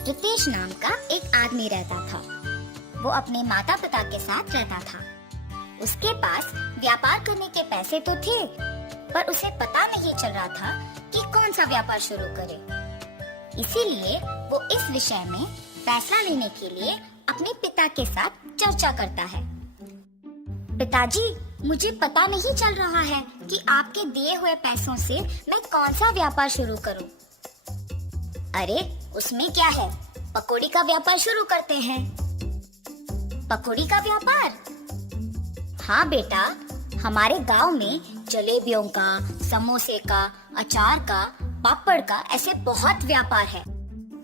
रितेश नाम का एक आदमी रहता था। वो अपने माता पिता के साथ रहता था। उसके पास व्यापार करने के पैसे तो थे, पर उसे पता नहीं चल रहा था कि कौन सा व्यापार शुरू करे। इसीलिए वो इस विषय में फैसला लेने के लिए अपने पिता के साथ चर्चा करता है। पिताजी, मुझे पता नहीं चल रहा है कि आपके दिए हुए पैसों से मैं कौन सा व्यापार शुरू करूं। अरे, उसमें क्या है, पकौड़ी का व्यापार शुरू करते हैं। पकौड़ी का व्यापार? हाँ बेटा, हमारे गांव में जलेबियों का, समोसे का, अचार का, पापड़ का ऐसे बहुत व्यापार है।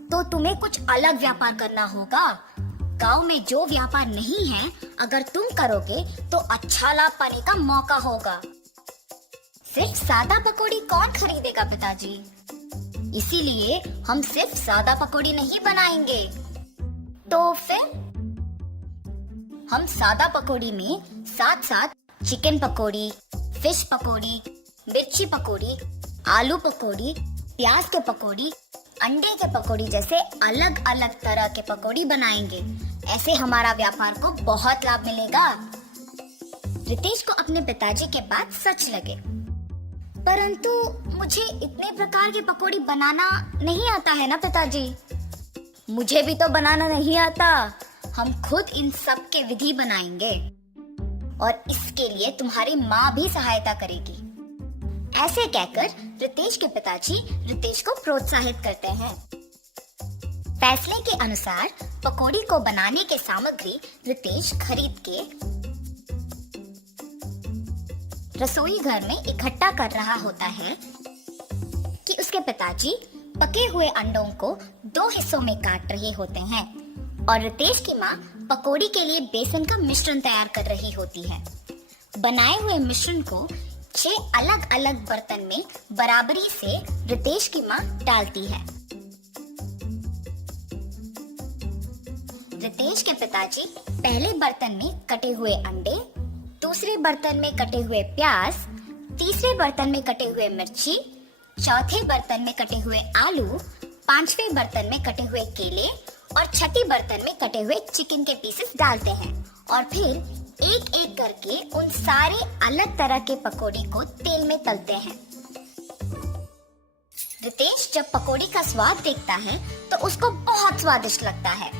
तो तुम्हें कुछ अलग व्यापार करना होगा। गांव में जो व्यापार नहीं है, अगर तुम करोगे तो अच्छा लाभ पाने का मौका होगा। सिर्फ सादा पकौड़ी कौन खरीदेगा पिताजी? इसीलिए हम सिर्फ सादा पकौड़ी नहीं बनाएंगे। तो फिर हम सादा पकौड़ी में साथ साथ चिकन पकौड़ी, फिश पकौड़ी, मिर्ची पकौड़ी, आलू पकौड़ी, प्याज के पकौड़ी, अंडे के पकौड़ी जैसे अलग अलग तरह के पकौड़ी बनाएंगे। ऐसे हमारा व्यापार को बहुत लाभ मिलेगा। रितेश को अपने पिताजी के बात सच लगे, परंतु मुझे इतने प्रकार के पकौड़ी बनाना नहीं आता है ना पिताजी। मुझे भी तो बनाना नहीं आता। हम खुद इन सब के विधि बनाएंगे और इसके लिए तुम्हारी माँ भी सहायता करेगी। ऐसे कहकर रितेश के पिताजी रितेश को प्रोत्साहित करते हैं। फैसले के अनुसार पकौड़ी को बनाने के सामग्री रितेश खरीद के रसोई घर में इकट्ठा कर रहा होता है कि उसके पिताजी पके हुए अंडों को 2 हिस्सों में काट रहे होते हैं और रितेश की माँ पकौड़ी के लिए बेसन का मिश्रण तैयार कर रही होती है। बनाए हुए मिश्रण को 6 अलग अलग बर्तन में बराबरी से रितेश की माँ डालती है। रितेश के पिताजी पहले बर्तन में कटे हुए अंडे, दूसरे बर्तन में कटे हुए प्याज, तीसरे बर्तन में कटे हुए मिर्ची, चौथे बर्तन में कटे हुए आलू, 5वें बर्तन में कटे हुए केले और छठी बर्तन में कटे हुए चिकन के पीसेस डालते हैं और फिर एक एक करके उन सारे अलग तरह के पकौड़ी को तेल में तलते हैं। रितेश जब पकौड़ी का स्वाद देखता है तो उसको बहुत स्वादिष्ट लगता है।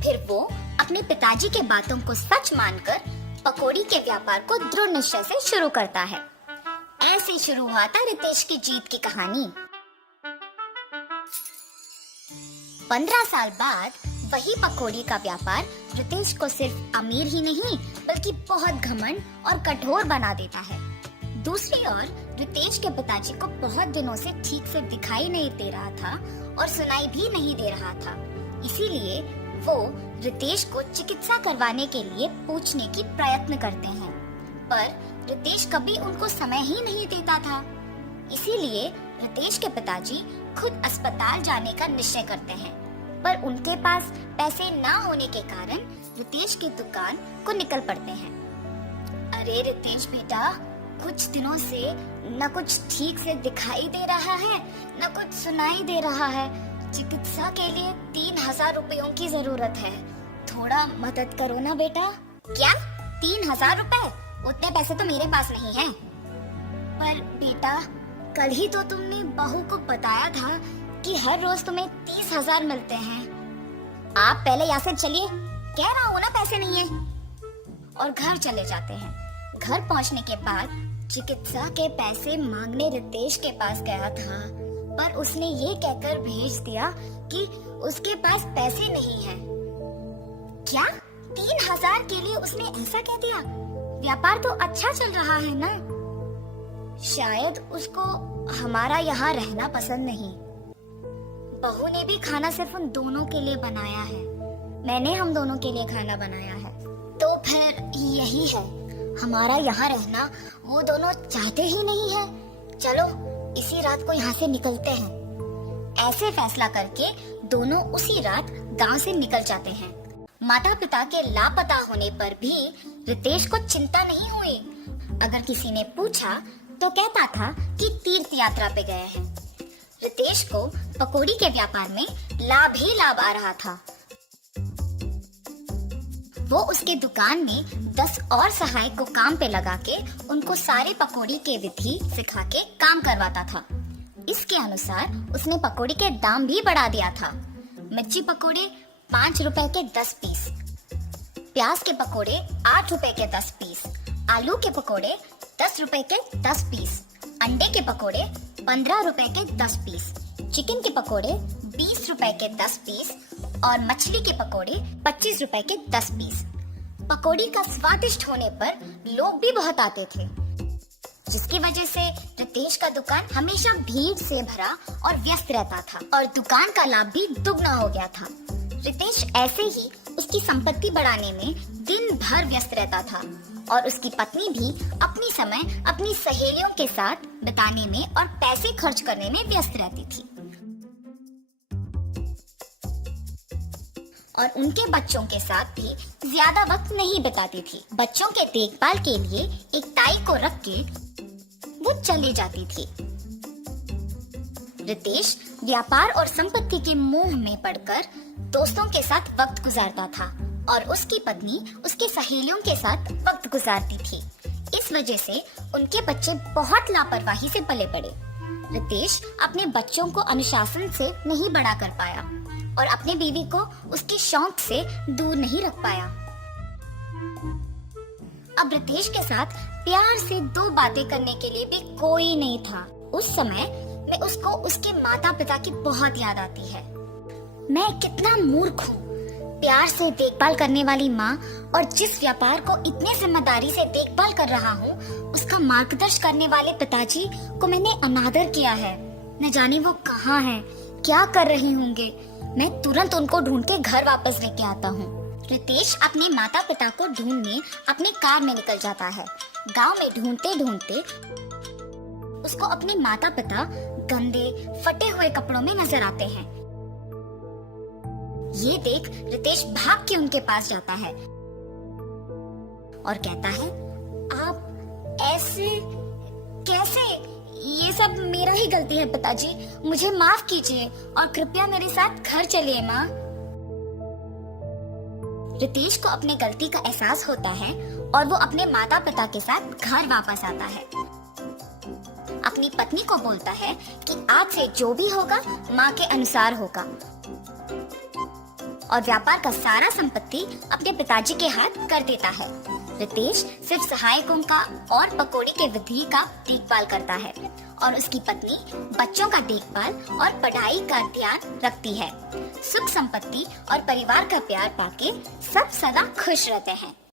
फिर वो अपने पिताजी के बातों को सच मानकर पकौड़ी के व्यापार को दृढ़ निश्चय से शुरू करता है। ऐसे शुरू हुआ था रितेश की जीत की कहानी। 15 साल बाद वही पकौड़ी का व्यापार रितेश को सिर्फ अमीर ही नहीं बल्कि बहुत घमंड और कठोर बना देता है। दूसरी ओर रितेश के पिताजी को बहुत दिनों से ठीक से दिखाई नहीं दे रहा था और सुनाई भी नहीं दे रहा था। इसीलिए वो रितेश को चिकित्सा करवाने के लिए पूछने की प्रयत्न करते हैं, पर रितेश कभी उनको समय ही नहीं देता था। इसीलिए रितेश के पिताजी खुद अस्पताल जाने का निश्चय करते हैं, पर उनके पास पैसे ना होने के कारण रितेश की दुकान को निकल पड़ते हैं। अरे रितेश बेटा, कुछ दिनों से न कुछ ठीक से दिखाई दे रहा है, न कुछ सुनाई दे रहा है। चिकित्सा के लिए 3000 रुपयों की जरूरत है। थोड़ा मदद करो ना बेटा। क्या 3000 रुपए? उतने पैसे तो मेरे पास नहीं है। पर बेटा, कल ही तो तुमने बहू को बताया था कि हर रोज तुम्हें 30,000 मिलते हैं। आप पहले यहाँ से चलिए, कह रहा हूँ ना पैसे नहीं है। और घर चले जाते हैं। घर पहुँचने के बाद चिकित्सा के पैसे मांगने रितेश के पास गया था, पर उसने ये कहकर भेज दिया कि उसके पास पैसे नहीं है। क्या 3000 के लिए उसने ऐसा कह दिया? व्यापार तो अच्छा चल रहा है ना। शायद उसको हमारा यहाँ रहना पसंद नहीं। बहू ने भी खाना सिर्फ उन दोनों के लिए बनाया है। मैंने हम दोनों के लिए खाना बनाया है। तो फिर यही है, हमारा यहाँ रहना वो दोनों चाहते ही नहीं है। चलो इसी रात को यहाँ से निकलते हैं। ऐसे फैसला करके दोनों उसी रात गांव से निकल जाते हैं। माता पिता के लापता होने पर भी रितेश को चिंता नहीं हुई। अगर किसी ने पूछा तो कहता था कि तीर्थ यात्रा पे गए हैं। रितेश को पकौड़ी के व्यापार में लाभ ही लाभ आ रहा था। वो उसके दुकान में 10 और सहायक को काम पे लगा के उनको सारे पकौड़ी के विधि सिखा के काम करवाता था। इसके अनुसार उसने पकौड़ी के दाम भी बढ़ा दिया था। मिर्ची पकौड़े 5 रुपए के 10 पीस, प्याज के पकौड़े 8 रुपए के 10 पीस, आलू के पकौड़े 10 रुपए के 10 पीस, अंडे के पकौड़े 15 रुपए के 10 पीस, चिकन के पकौड़े 20 रुपए के 10 पीस और मछली के पकौड़े 25 रुपए के 10 पीस। पकौड़ी का स्वादिष्ट होने पर लोग भी बहुत आते थे, जिसकी वजह से रितेश का दुकान हमेशा भीड़ से भरा और व्यस्त रहता था और दुकान का लाभ भी दुगना हो गया था। रितेश ऐसे ही उसकी संपत्ति बढ़ाने में दिन भर व्यस्त रहता था और उसकी पत्नी भी अपनी समय अपनी सहेलियों के साथ बिताने में और पैसे खर्च करने में व्यस्त रहती थी और उनके बच्चों के साथ भी ज्यादा वक्त नहीं बिताती थी। बच्चों के देखभाल के लिए एक ताई को रख के वो चली जाती थी। रितेश व्यापार और संपत्ति के मोह में पड़कर दोस्तों के साथ वक्त गुजारता था और उसकी पत्नी उसके सहेलियों के साथ वक्त गुजारती थी। इस वजह से उनके बच्चे बहुत लापरवाही से पले पड़े। रितेश अपने बच्चों को अनुशासन से नहीं बड़ा कर पाया और अपने बीवी को उसके शौक से दूर नहीं रख पाया। अब रितेश के साथ प्यार से 2 बातें करने के लिए भी कोई नहीं था। उस समय में उसको उसके माता पिता की बहुत याद आती है। मैं कितना मूर्ख हूँ, प्यार से देखभाल करने वाली माँ और जिस व्यापार को इतने जिम्मेदारी से देखभाल कर रहा हूँ, उसका मार्गदर्शन करने वाले पिताजी को मैंने अनादर किया है। न जाने वो कहाँ हैं, क्या कर रहे होंगे। मैं तुरंत उनको ढूंढ के घर वापस लेके आता हूँ। रितेश अपने माता पिता को ढूंढने अपने कार में निकल जाता है। गांव में ढूंढते ढूंढते उसको अपने माता पिता गंदे फटे हुए कपड़ों में नजर आते हैं। ये देख रितेश भाग के उनके पास जाता है और कहता है, आप ऐसे कैसे? ये सब मेरा ही गलती है पिताजी, मुझे माफ कीजिए और कृपया मेरे साथ घर चलिए माँ। रितेश को अपने गलती का एहसास होता है और वो अपने माता पिता के साथ घर वापस आता है। अपनी पत्नी को बोलता है कि आज से जो भी होगा माँ के अनुसार होगा और व्यापार का सारा संपत्ति अपने पिताजी के हाथ कर देता है। रितेश सिर्फ सहायकों का और पकौड़ी के विधि का देखभाल करता है और उसकी पत्नी बच्चों का देखभाल और पढ़ाई का ध्यान रखती है। सुख संपत्ति और परिवार का प्यार पाके सब सदा खुश रहते हैं।